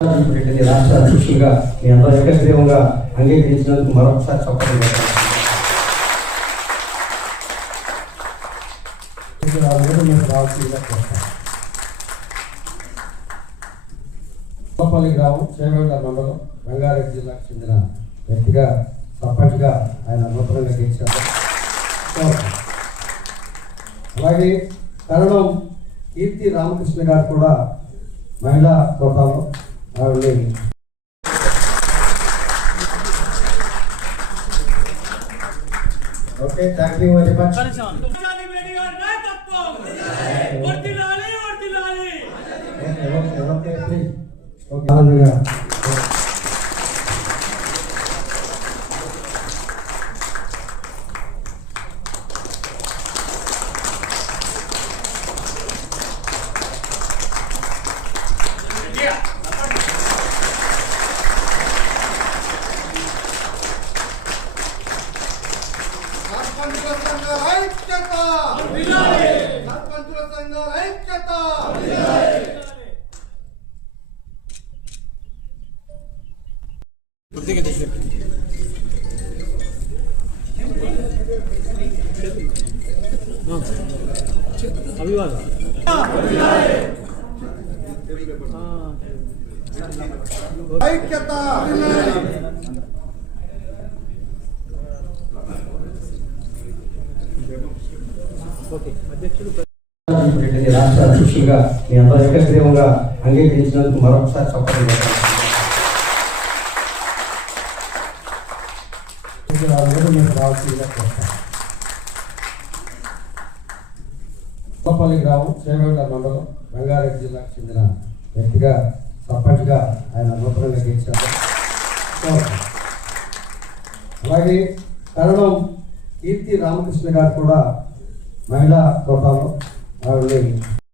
రాష్ట్ర అధ్యక్షులుగా మీ అందరూ ఏకగ్రీవంగా అంగీకరించినందుకు మరొకసారి చెప్పండి. గోపల్లి గ్రామం చేవేళ్ల మండలం రంగారెడ్డి జిల్లాకు చెందిన వ్యక్తిగా సర్పంచ్గా ఆయన నూతనంగా గెలిచారు. అలాగే కరణం కీర్తి రామకృష్ణ గారు కూడా మహిళా కోటాలో ఆవిడని okay, thank you very much. రాష్ట్ర అధ్యక్షులుగా మీ అందరూ ఏకగ్రీవంగా అంగీకరించినందుకు మరొకసారి చెప్పండి. గోపల్లి గ్రామం చేవేళ్ల మండలం రంగారెడ్డి జిల్లాకు చెందిన వ్యక్తిగా సర్పంచ్గా ఆయన నూతనంగా గెలిచారు. అలాగే కరణం కీర్తి రామకృష్ణ గారు కూడా మహిళా కోటాలో ఆవిడని